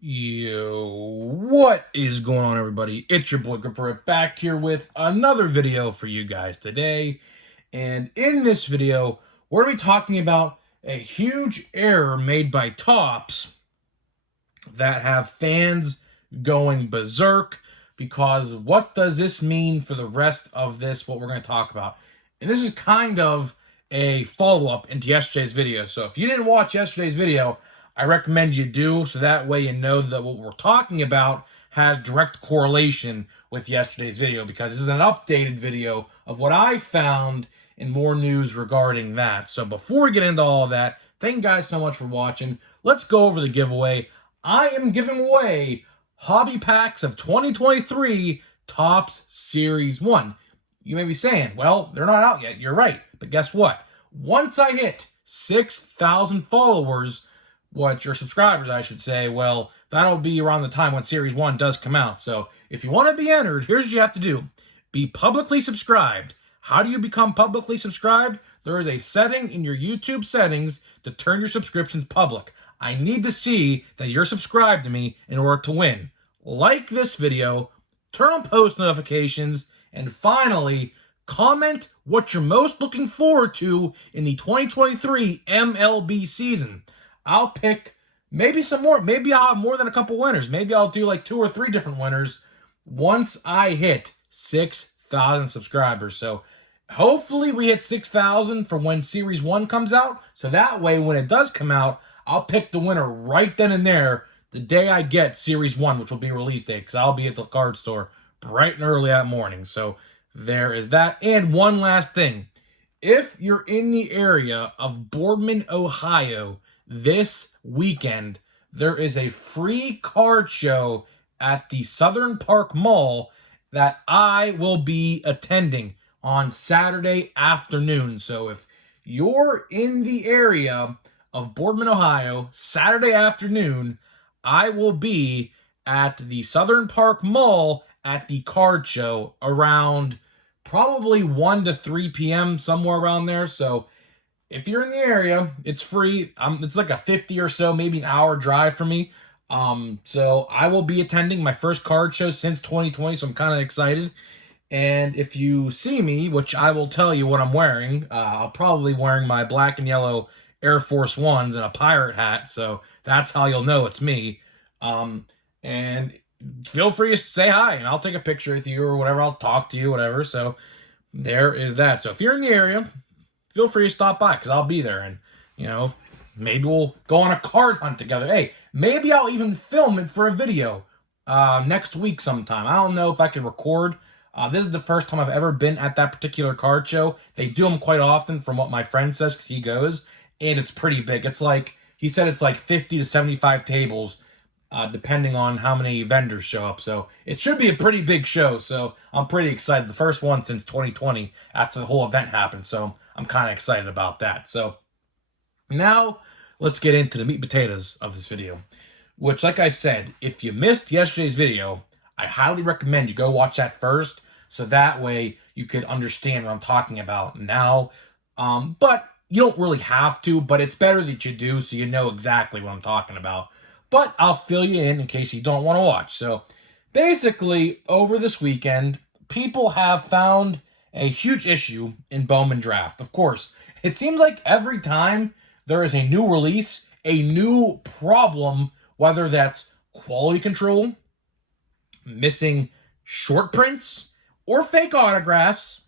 Yo, what is going on, everybody? It's your boy Gripper back here with another video for you guys today. And in this video, we're going to be talking about a huge error made by Topps that have fans going berserk, because what does this mean for the rest of what we're going to talk about? And this is kind of a follow-up into yesterday's video. So if you didn't watch yesterday's video, I recommend you do, so that way you know that what we're talking about has direct correlation with yesterday's video, because this is an updated video of what I found and more news regarding that. So before we get into all of that, thank you guys so much for watching. Let's go over the giveaway. I am giving away hobby packs of 2023 Topps Series 1. You may be saying, well, they're not out yet. You're right. But guess what? Once I hit 6,000 followers, your subscribers, I should say, well, that'll be around the time when Series 1 does come out. So if you want to be entered, here's what you have to do. Be publicly subscribed. How do you become publicly subscribed? There is a setting in your YouTube settings to turn your subscriptions public. I need to see that you're subscribed to me in order to win. Like this video, turn on post notifications, and finally, comment what you're most looking forward to in the 2023 MLB season. I'll pick maybe some more. Maybe I'll have more than a couple winners. Maybe I'll do like 2 or 3 different winners once I hit 6,000 subscribers. So hopefully we hit 6,000 for when Series 1 comes out. So that way, when it does come out, I'll pick the winner right then and there the day I get Series 1, which will be release day, because I'll be at the card store bright and early that morning. So there is that. And one last thing. If you're in the area of Boardman, Ohio, this weekend, there is a free card show at the Southern Park Mall that I will be attending on Saturday afternoon. So if you're in the area of Boardman, Ohio, Saturday afternoon, I will be at the Southern Park Mall at the card show around probably 1 to 3 p.m., somewhere around there. So if you're in the area, it's free. It's like a 50 or so, maybe an hour drive for me. So I will be attending my first card show since 2020, so I'm kind of excited. And if you see me, which I will tell you what I'm wearing, I'll probably be wearing my black and yellow Air Force Ones and a pirate hat, so that's how you'll know it's me. And feel free to say hi, and I'll take a picture with you or whatever. I'll talk to you, whatever. So there is that. So if you're in the area, feel free to stop by, because I'll be there. And, maybe we'll go on a card hunt together. Hey, maybe I'll even film it for a video next week sometime. I don't know if I can record. This is the first time I've ever been at that particular card show. They do them quite often, from what my friend says, because he goes, and it's pretty big. It's like, he said it's like 50 to 75 tables, depending on how many vendors show up. So it should be a pretty big show. So I'm pretty excited. The first one since 2020 after the whole event happened. So I'm kind of excited about that. So now let's get into the meat and potatoes of this video, which, like I said, if you missed yesterday's video, I highly recommend you go watch that first, so that way you could understand what I'm talking about now. But you don't really have to, but it's better that you do, so you know exactly what I'm talking about. But I'll fill you in case you don't want to watch. So basically, over this weekend, people have found a huge issue in Bowman Draft. Of course, it seems like every time there is a new release, a new problem, whether that's quality control, missing short prints, or fake autographs,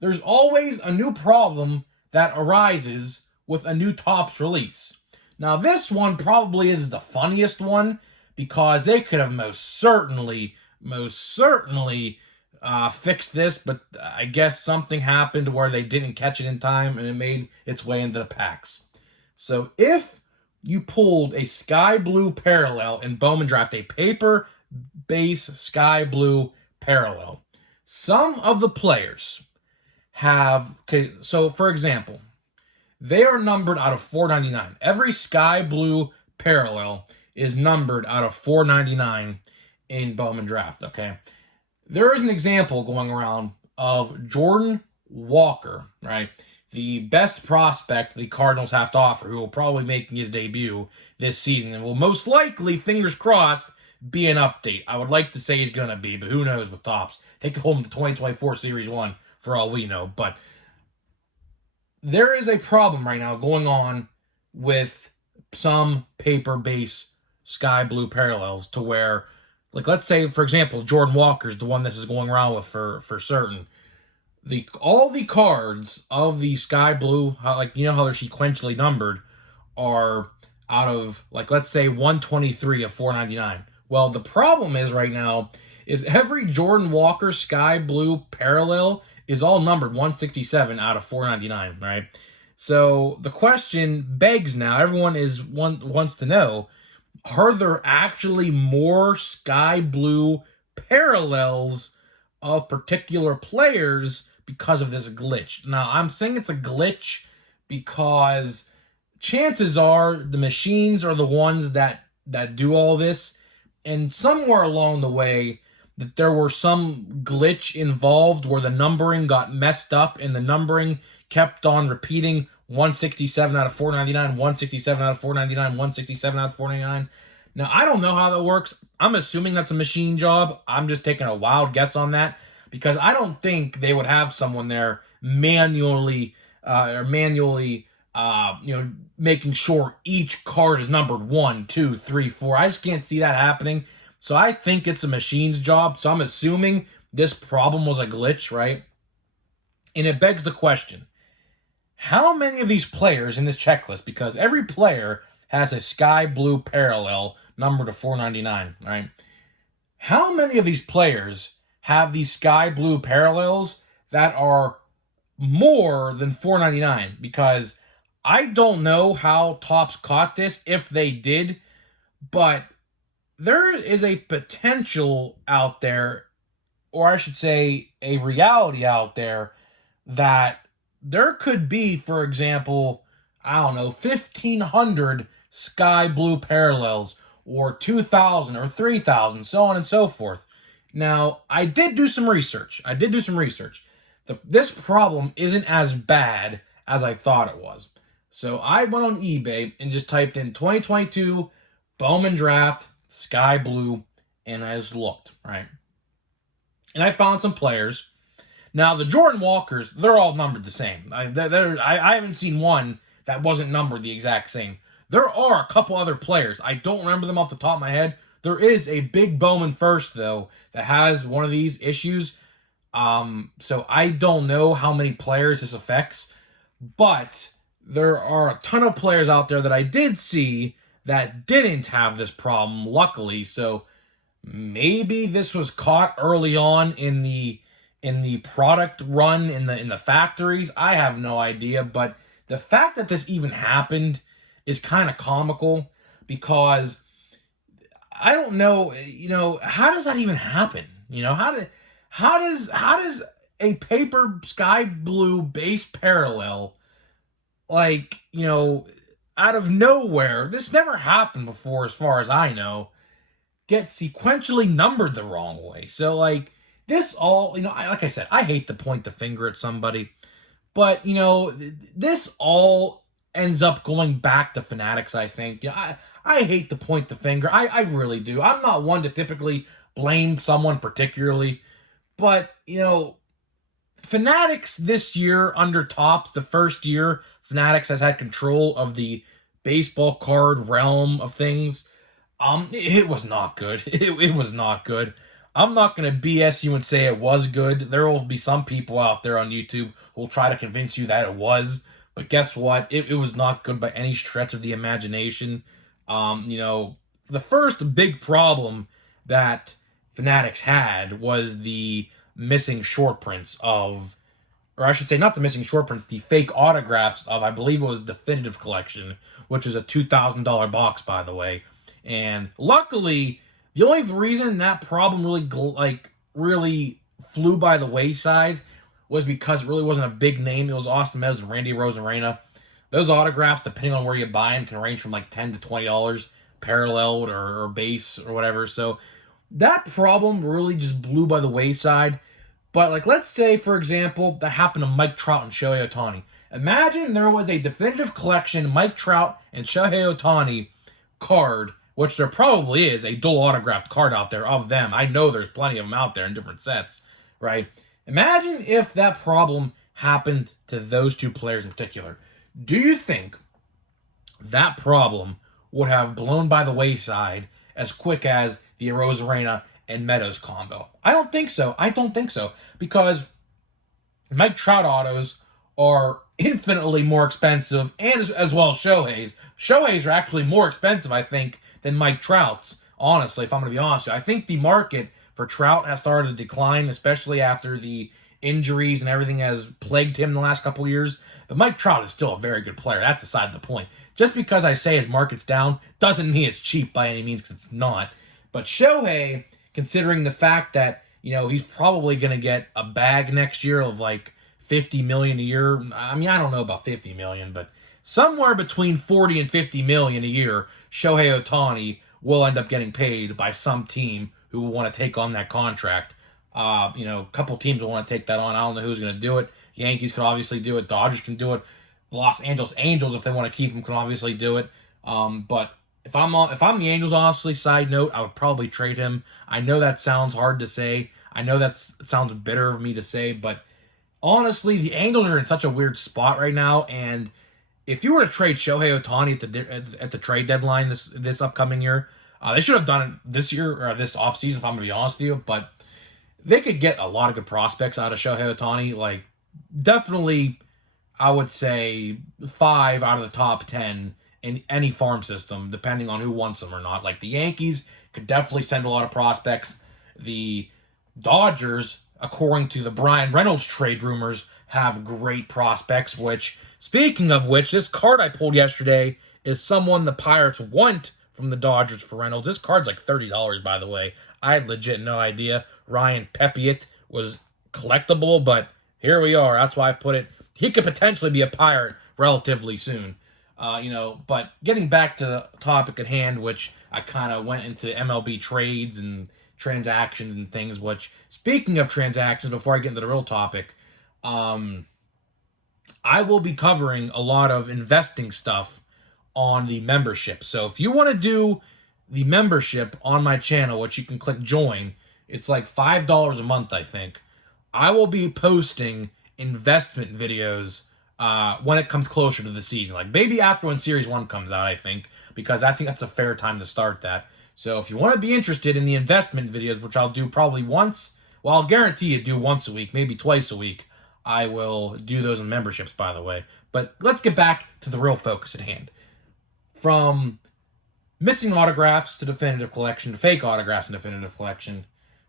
there's always a new problem that arises with a new Topps release. Now, this one probably is the funniest one, because they could have most certainly fixed this, but I guess something happened where they didn't catch it in time and it made its way into the packs. So if you pulled a sky blue parallel in Bowman Draft, a paper base sky blue parallel, some of the players have, okay, so for example, they are numbered out of 499. Every sky blue parallel is numbered out of 499 in Bowman Draft, okay? There is an example going around of Jordan Walker, right? the best prospect the Cardinals have to offer, who will probably make his debut this season and will most likely, fingers crossed, be an update. I would like to say he's going to be, but who knows with Topps. Take it home to 2024 Series 1 for all we know. But there is a problem right now going on with some paper-based sky blue parallels to where, like, let's say, for example, Jordan Walker's the one this is going around with for certain. All the cards of the sky blue, like, you know how they're sequentially numbered, are out of, like, let's say 123 of 499. Well, the problem is right now is every Jordan Walker sky blue parallel is all numbered 167 out of 499, right? So the question begs now, everyone wants to know, are there actually more sky blue parallels of particular players because of this glitch? Now, I'm saying it's a glitch because chances are the machines are the ones that do all this, and somewhere along the way that there were some glitch involved where the numbering got messed up and the numbering kept on repeating 167 out of 499, 167 out of 499, 167 out of 499. Now, I don't know how that works. I'm assuming that's a machine job. I'm just taking a wild guess on that because I don't think they would have someone there manually making sure each card is numbered 1, 2, 3, 4. I just can't see that happening. So I think it's a machine's job. So I'm assuming this problem was a glitch, right? And it begs the question, how many of these players in this checklist, because every player has a sky blue parallel numbered to 499, right? How many of these players have these sky blue parallels that are more than 499? Because I don't know how Topps caught this, if they did, but there is a potential out there, or I should say a reality out there, that there could be, for example, I don't know, 1,500 sky blue parallels, or 2,000 or 3,000, so on and so forth. Now, I did do some research. This problem isn't as bad as I thought it was. So I went on eBay and just typed in 2022 Bowman Draft sky blue, and I just looked, right? And I found some players. Now, the Jordan Walkers, they're all numbered the same. I haven't seen one that wasn't numbered the exact same. There are a couple other players. I don't remember them off the top of my head. There is a big Bowman first, though, that has one of these issues. So I don't know how many players this affects, but there are a ton of players out there that I did see that didn't have this problem, luckily. So maybe this was caught early on in the product run in the factories. I have no idea, but the fact that this even happened is kind of comical because I don't know, how does that even happen? How does a paper sky blue base parallel, like, out of nowhere, this never happened before as far as I know, get sequentially numbered the wrong way? So, like, this all, like I said, I hate to point the finger at somebody, but, this all ends up going back to Fanatics, I think. I hate to point the finger. I really do. I'm not one to typically blame someone particularly, but, Fanatics this year under Topps, the first year Fanatics has had control of the baseball card realm of things, it was not good. It was not good. I'm not going to BS you and say it was good. There will be some people out there on YouTube who will try to convince you that it was. But guess what? It was not good by any stretch of the imagination. The first big problem that Fanatics had was the missing short prints of, or I should say not the missing short prints, the fake autographs of, I believe it was Definitive Collection, which is a $2,000 box, by the way. And luckily, the only reason that problem really flew by the wayside was because it really wasn't a big name. It was Austin Meadows and Randy Rosarena. Those autographs, depending on where you buy them, can range from like $10 to $20 paralleled or base or whatever. So that problem really just blew by the wayside. But, like, let's say, for example, that happened to Mike Trout and Shohei Ohtani. Imagine there was a definitive collection Mike Trout and Shohei Ohtani card, which there probably is a dual autographed card out there of them. I know there's plenty of them out there in different sets, right? Imagine if that problem happened to those two players in particular. Do you think that problem would have blown by the wayside as quick as the Arozarena and Meadows combo? I don't think so. I don't think so. Because Mike Trout autos are infinitely more expensive, and as well as Shohei's. Shohei's are actually more expensive, I think, than Mike Trout's. Honestly, if I'm going to be honest, I think the market for Trout has started to decline, especially after the injuries and everything has plagued him in the last couple of years. But Mike Trout is still a very good player. That's aside the point. Just because I say his market's down doesn't mean it's cheap by any means, because it's not. But Shohei, considering the fact that, he's probably going to get a bag next year of like 50 million a year. I mean, I don't know about 50 million, but somewhere between 40 and 50 million a year, Shohei Ohtani will end up getting paid by some team who will want to take on that contract. A couple teams will want to take that on. I don't know who's going to do it. Yankees can obviously do it. Dodgers can do it. Los Angeles Angels, if they want to keep him, can obviously do it. But if I'm the Angels, honestly, side note, I would probably trade him. I know that sounds hard to say. I know that sounds bitter of me to say, but honestly, the Angels are in such a weird spot right now, and if you were to trade Shohei Ohtani at the trade deadline this upcoming year, they should have done it this year or this offseason, if I'm going to be honest with you, but they could get a lot of good prospects out of Shohei Ohtani. Like, definitely, I would say 5 out of the top 10 in any farm system, depending on who wants them or not. Like, the Yankees could definitely send a lot of prospects. The Dodgers, according to the Brian Reynolds trade rumors, have great prospects, which, speaking of which, this card I pulled yesterday is someone the Pirates want from the Dodgers for Reynolds. This card's like $30, by the way. I had legit no idea Ryan Pepiot was collectible, but here we are. That's why I put it. He could potentially be a Pirate relatively soon. But getting back to the topic at hand, which I kind of went into MLB trades and transactions and things, which, speaking of transactions, before I get into the real topic, I will be covering a lot of investing stuff on the membership. So if you want to do the membership on my channel, which you can click join, it's like $5 a month, I think. I will be posting investment videos when it comes closer to the season. Like maybe after when Series 1 comes out, I think, because I think that's a fair time to start that. So if you want to be interested in the investment videos, which I'll do probably once, well, I'll guarantee you do once a week, maybe twice a week, I will do those in memberships, by the way. But let's get back to the real focus at hand. From missing autographs to definitive collection, to fake autographs and definitive collection,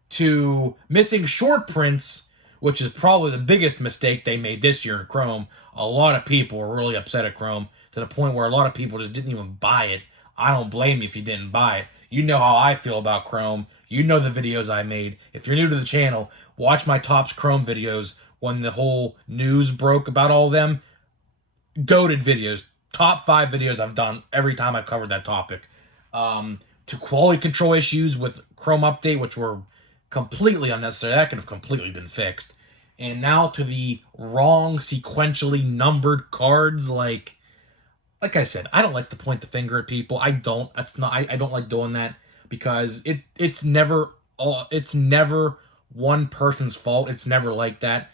to missing short prints, which is probably the biggest mistake they made this year in Chrome. A lot of people were really upset at Chrome, to the point where a lot of people just didn't even buy it. I don't blame you if you didn't buy it. You know how I feel about Chrome. You know the videos I made. If you're new to the channel, watch my Topps Chrome videos when the whole news broke about all of them. Goated videos. Top 5 videos I've done every time I've covered that topic. To quality control issues with Chrome Update, which were completely unnecessary. That could have completely been fixed. And now to the wrong sequentially numbered cards. Like I said, I don't like to point the finger at people. I don't. I don't like doing that, because it's never one person's fault. It's never like that.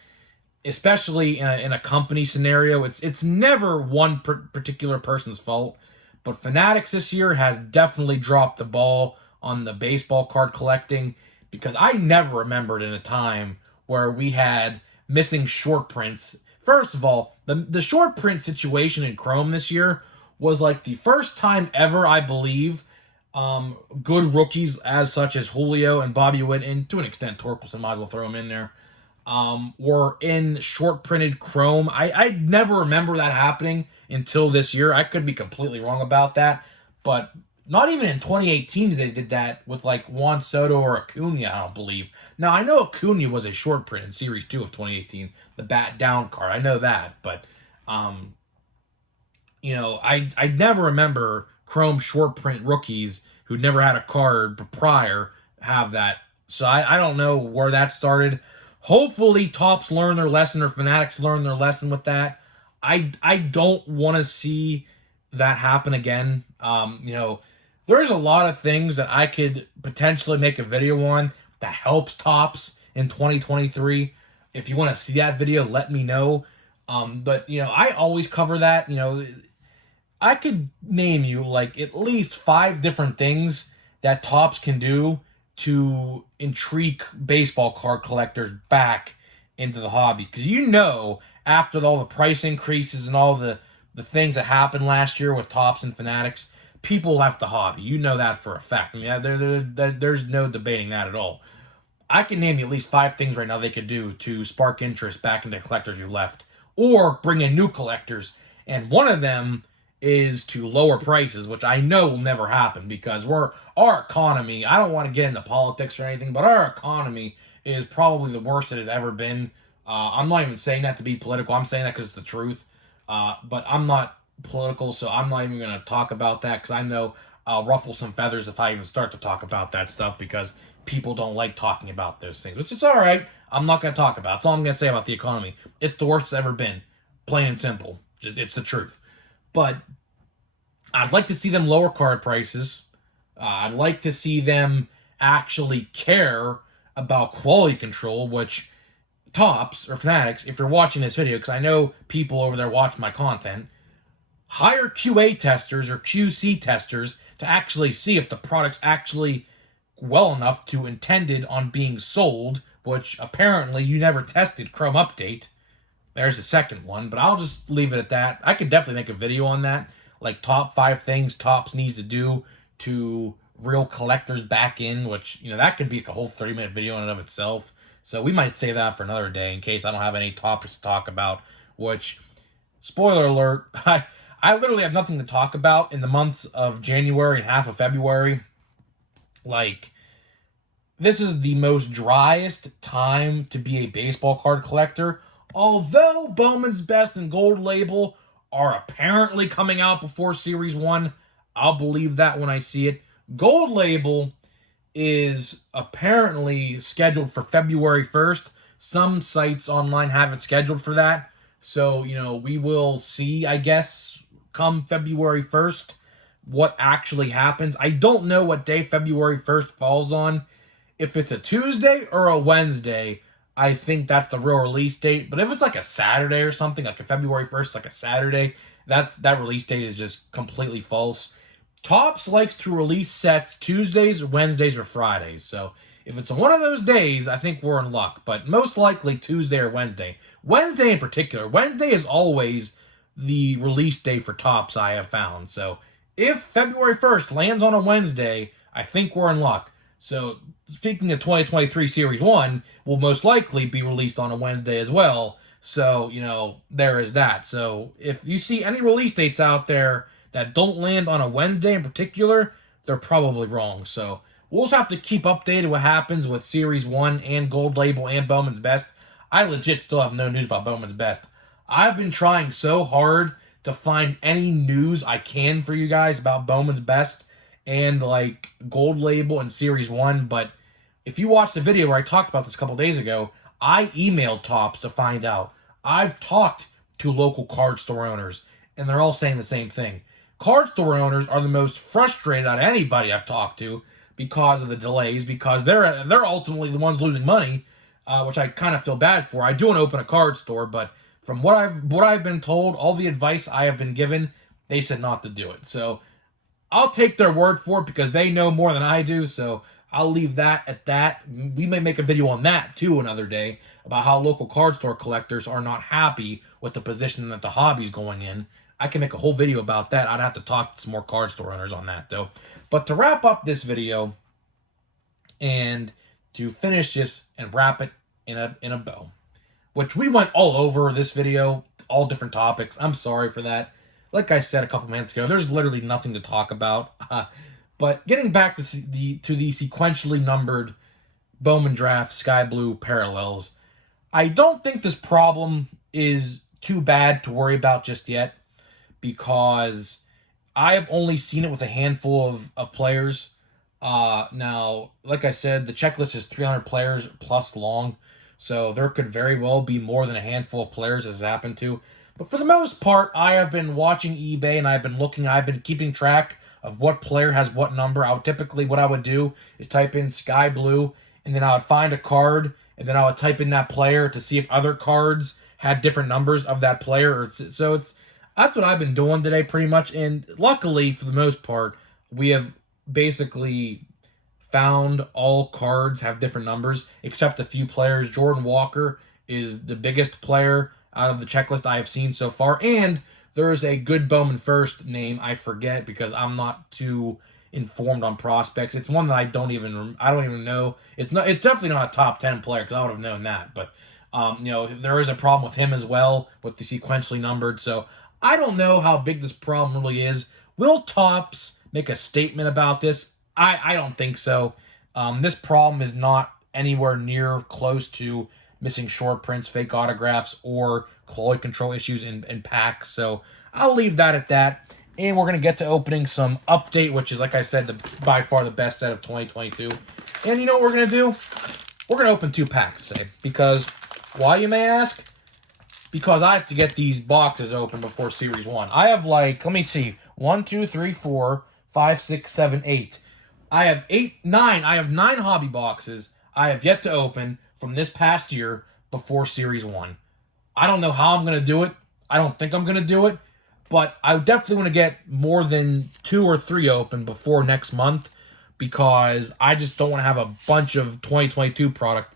Especially in a company scenario, it's never one particular person's fault. But Fanatics this year has definitely dropped the ball on the baseball card collecting, because I never remembered in a time where we had missing short prints. First of all, the short print situation in Chrome this year was like the first time ever, I believe, good rookies as such as Julio and Bobby Witt, and to an extent Torkelson, might as well throw him in there, were in short printed Chrome. I never remember that happening until this year. I could be completely wrong about that, but not even in 2018 they did that with like Juan Soto or Acuna, I don't believe. Now, I know Acuna was a short print in Series 2 of 2018, the bat down card. I know that, but, I never remember Chrome short print rookies who never had a card prior have that. So I don't know where that started. Hopefully Topps learned their lesson, or Fanatics learned their lesson with that. I don't want to see that happen again. There's a lot of things that I could potentially make a video on that helps Topps in 2023. If you want to see that video, let me know. But I always cover that. I could name you like at least 5 different things that Topps can do to intrigue baseball card collectors back into the hobby. Because after all the price increases and all the things that happened last year with Topps and Fanatics, people left the hobby. You know that for a fact. I mean, there's no debating that at all. I can name you at least 5 things right now they could do to spark interest back into collectors who left, or bring in new collectors. And one of them is to lower prices, which I know will never happen because our economy. I don't want to get into politics or anything, but our economy is probably the worst it has ever been. I'm not even saying that to be political. I'm saying that because it's the truth. But I'm not political, so I'm not even going to talk about that because I know I'll ruffle some feathers if I even start to talk about that stuff because people don't like talking about those things, which is all right. I'm not going to talk about. That's all I'm going to say about the economy. It's the worst it's ever been, plain and simple. Just it's the truth. But I'd like to see them lower card prices. I'd like to see them actually care about quality control, which Topps or Fanatics, if you're watching this video, because I know people over there watch my content, hire QA testers or QC testers to actually see if the product's actually well enough to intended on being sold, which apparently you never tested Chrome Update. There's the second one, but I'll just leave it at that. I could definitely make a video on that, like top 5 things Topps needs to do to reel collectors back in, which, that could be like a whole 30-minute video in and of itself. So we might save that for another day in case I don't have any topics to talk about, which, spoiler alert, I literally have nothing to talk about in the months of January and half of February. Like, this is the most driest time to be a baseball card collector. Although Bowman's Best and Gold Label are apparently coming out before Series 1, I'll believe that when I see it. Gold Label is apparently scheduled for February 1st. Some sites online have it scheduled for that. So, we will see, I guess, come February 1st, what actually happens. I don't know what day February 1st falls on. If it's a Tuesday or a Wednesday, I think that's the real release date. But if it's like a Saturday or something, like a February 1st, like a Saturday, that release date is just completely false. Topps likes to release sets Tuesdays, Wednesdays, or Fridays. So if it's one of those days, I think we're in luck. But most likely Tuesday or Wednesday. Wednesday in particular. Wednesday is always the release day for Topps, I have found. So if February 1st lands on a Wednesday, I think we're in luck. So speaking of 2023 Series 1, will most likely be released on a Wednesday as well. So, there is that. So if you see any release dates out there that don't land on a Wednesday in particular, they're probably wrong. So we'll also have to keep updated what happens with Series 1 and Gold Label and Bowman's Best. I legit still have no news about Bowman's Best. I've been trying so hard to find any news I can for you guys about Bowman's Best and like Gold Label and Series 1, but if you watched the video where I talked about this a couple days ago, I emailed Topps to find out. I've talked to local card store owners, and they're all saying the same thing. Card store owners are the most frustrated out of anybody I've talked to because of the delays, because they're ultimately the ones losing money, which I kind of feel bad for. I do want to open a card store, but from what I've been told, all the advice I have been given, they said not to do it. So I'll take their word for it because they know more than I do, so I'll leave that at that. We may make a video on that too another day about how local card store collectors are not happy with the position that the hobby's going in. I can make a whole video about that. I'd have to talk to some more card store owners on that though. But to wrap up this video and to finish this and wrap it in a bow, which we went all over this video, all different topics. I'm sorry for that. Like I said a couple minutes ago, there's literally nothing to talk about. But getting back to the sequentially numbered Bowman Draft Sky Blue parallels, I don't think this problem is too bad to worry about just yet because I've only seen it with a handful of players. Now, like I said, the checklist is 300 players plus long, so there could very well be more than a handful of players as it's happened to. But for the most part, I have been watching eBay and I've been keeping track of what player has what number. What I would do is type in Sky Blue, and then I would find a card, and then I would type in that player to see if other cards had different numbers of that player. So that's what I've been doing today pretty much. And luckily, for the most part, we have basically found all cards have different numbers except a few players. Jordan Walker is the biggest player out of the checklist I have seen so far, and there is a good Bowman first name I forget because I'm not too informed on prospects. It's one that I don't even know. It's definitely not a top 10 player because I would have known that, but there is a problem with him as well with the sequentially numbered. So I don't know how big this problem really is. Will Topps make a statement about this? I don't think so. This problem is not anywhere near close to missing short prints, fake autographs, or quality control issues in packs. So I'll leave that at that. And we're going to get to opening some update, which is, like I said, by far the best set of 2022. And you know what we're going to do? We're going to open 2 packs today. Because, why you may ask? Because I have to get these boxes open before Series 1. I have let me see, 1, 2, 3, 4, 5, 6, 7, 8. I have 9 hobby boxes I have yet to open from this past year before Series 1. I don't know how I'm going to do it. I don't think I'm going to do it. But I definitely want to get more than 2 or 3 open before next month because I just don't want to have a bunch of 2022 product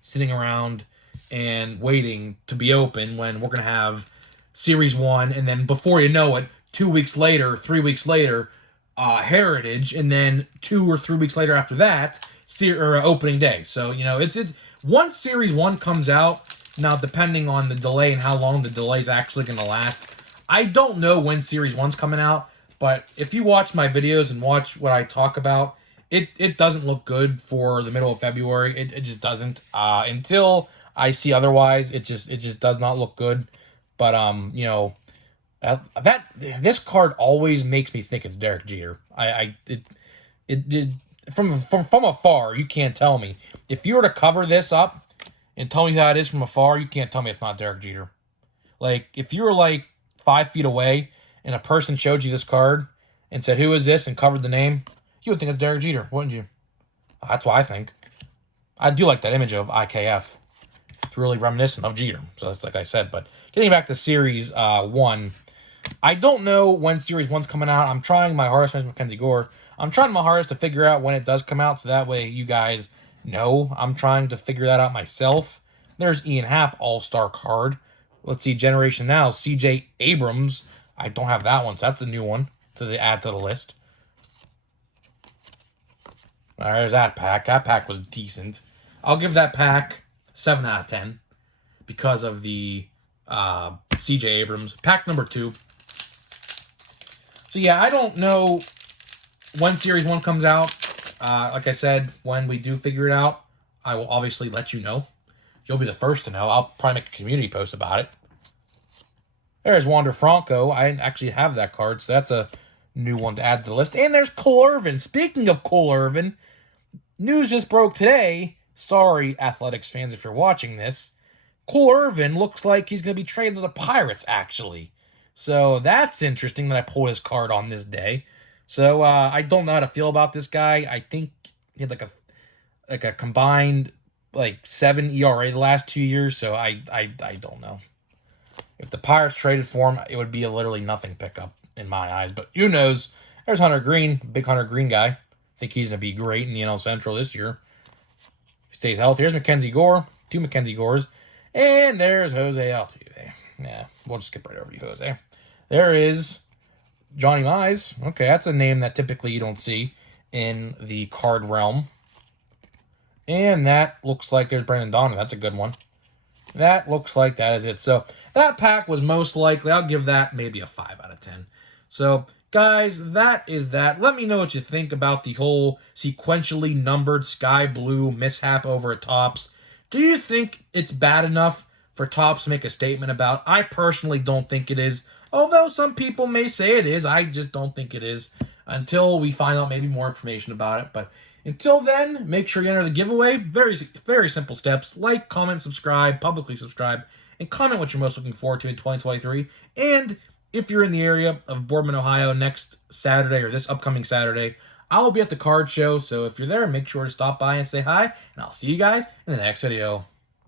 sitting around and waiting to be open when we're going to have Series 1. And then before you know it, 2 weeks later, 3 weeks later, Heritage, and then 2 or 3 weeks later after that, opening day. So, it's once Series 1 comes out, now depending on the delay and how long the delay is actually going to last, I don't know when Series 1's coming out, but if you watch my videos and watch what I talk about, it doesn't look good for the middle of February. It just doesn't. Until I see otherwise, it just does not look good. But this card always makes me think it's Derek Jeter. From afar, you can't tell me. If you were to cover this up and tell me how it is from afar, you can't tell me it's not Derek Jeter. If you were 5 feet away and a person showed you this card and said, "Who is this?" and covered the name, you would think it's Derek Jeter, wouldn't you? That's what I think. I do like that image of IKF. It's really reminiscent of Jeter. So that's like I said. But getting back to Series 1, I don't know when Series 1's coming out. I'm trying my hardest, Mackenzie Gore. I'm trying my hardest to figure out when it does come out, so that way you guys know. I'm trying to figure that out myself. There's Ian Happ, All-Star card. Let's see, Generation Now, CJ Abrams. I don't have that one, so that's a new one to add to the list. All right, there's that pack. That pack was decent. I'll give that pack 7 out of 10 because of the CJ Abrams. Pack number 2. So, yeah, I don't know when Series 1 comes out. Like I said, when we do figure it out, I will obviously let you know. You'll be the first to know. I'll probably make a community post about it. There's Wander Franco. I actually have that card, so that's a new one to add to the list. And there's Cole Irvin. Speaking of Cole Irvin, news just broke today. Sorry, Athletics fans, if you're watching this. Cole Irvin looks like he's going to be traded to the Pirates, actually. So that's interesting that I pulled his card on this day. So I don't know how to feel about this guy. I think he had like a combined 7 ERA the last 2 years. So I don't know. If the Pirates traded for him, it would be a literally nothing pickup in my eyes. But who knows? There's Hunter Green, big Hunter Green guy. I think he's going to be great in the NL Central this year. If he stays healthy. Here's Mackenzie Gore. 2 Mackenzie Gores. And there's Jose Altuve. Yeah, we'll just skip right over you, Jose. There is Johnny Mize. Okay, that's a name that typically you don't see in the card realm. And that looks like there's Brandon Donovan. That's a good one. That looks like that is it. So that pack was most likely, I'll give that maybe a 5 out of 10. So guys, that is that. Let me know what you think about the whole sequentially numbered Sky Blue mishap over at Topps. Do you think it's bad enough for Topps to make a statement about? I personally don't think it is. Although some people may say it is, I just don't think it is until we find out maybe more information about it. But until then, make sure you enter the giveaway. Very, very simple steps. Like, comment, subscribe, publicly subscribe, and comment what you're most looking forward to in 2023. And if you're in the area of Boardman, Ohio next Saturday or this upcoming Saturday, I'll be at the card show. So if you're there, make sure to stop by and say hi, and I'll see you guys in the next video.